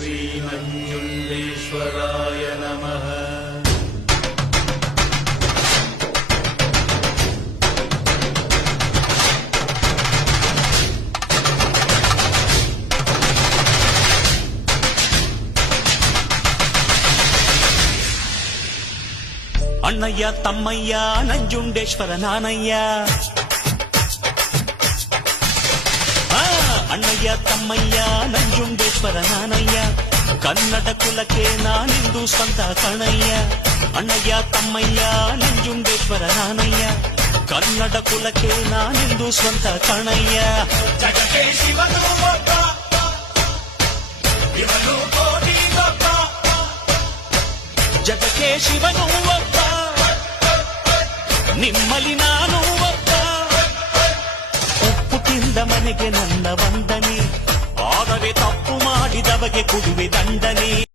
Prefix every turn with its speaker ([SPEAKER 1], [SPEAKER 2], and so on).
[SPEAKER 1] श्रीनञ्जुण्डेश्वराय नमः
[SPEAKER 2] అన్నయ్య తమ్మయ్య నంజుండేశ్వర నానయ్య ఆ, అన్నయ్య తమ్మయ్య నంజుండేశ్వర నానయ్య ಕನ್ನಡಕುಲಕ್ಕೆ ನಾನಿಂದು ಸ್ವಂತ ಕಣಯ್ಯ ಅಣ್ಣಯ್ಯ ತಮ್ಮಯ್ಯ ನಿಂಜುಂಡೇಶ್ವರ ನಾನಯ್ಯ ಕನ್ನಡ ಕುಲಕ್ಕೆ ನಾನಿಂದು ಸ್ವಂತ ಕಣಯ್ಯ
[SPEAKER 1] ಜಗಕ್ಕೆ ಶಿವನು ಒಬ್ಬ ಇವನು ಕೋಟಿ ಗೊಬ್ಬ
[SPEAKER 2] ಜಗಕ್ಕೆ ಶಿವನು ಒಬ್ಬ ನಿಮ್ಮಲ್ಲಿ ನಾನು ಒಬ್ಬ ಉಪ್ಪು ತಿಂದ ಮನೆಗೆ ನನ್ನ ವಂದನೆ ಆದರೆ ತಪ್ಪು ಮಾಡಿದವಗೆ ಕೊಡುವೆ ದಂಡನೆ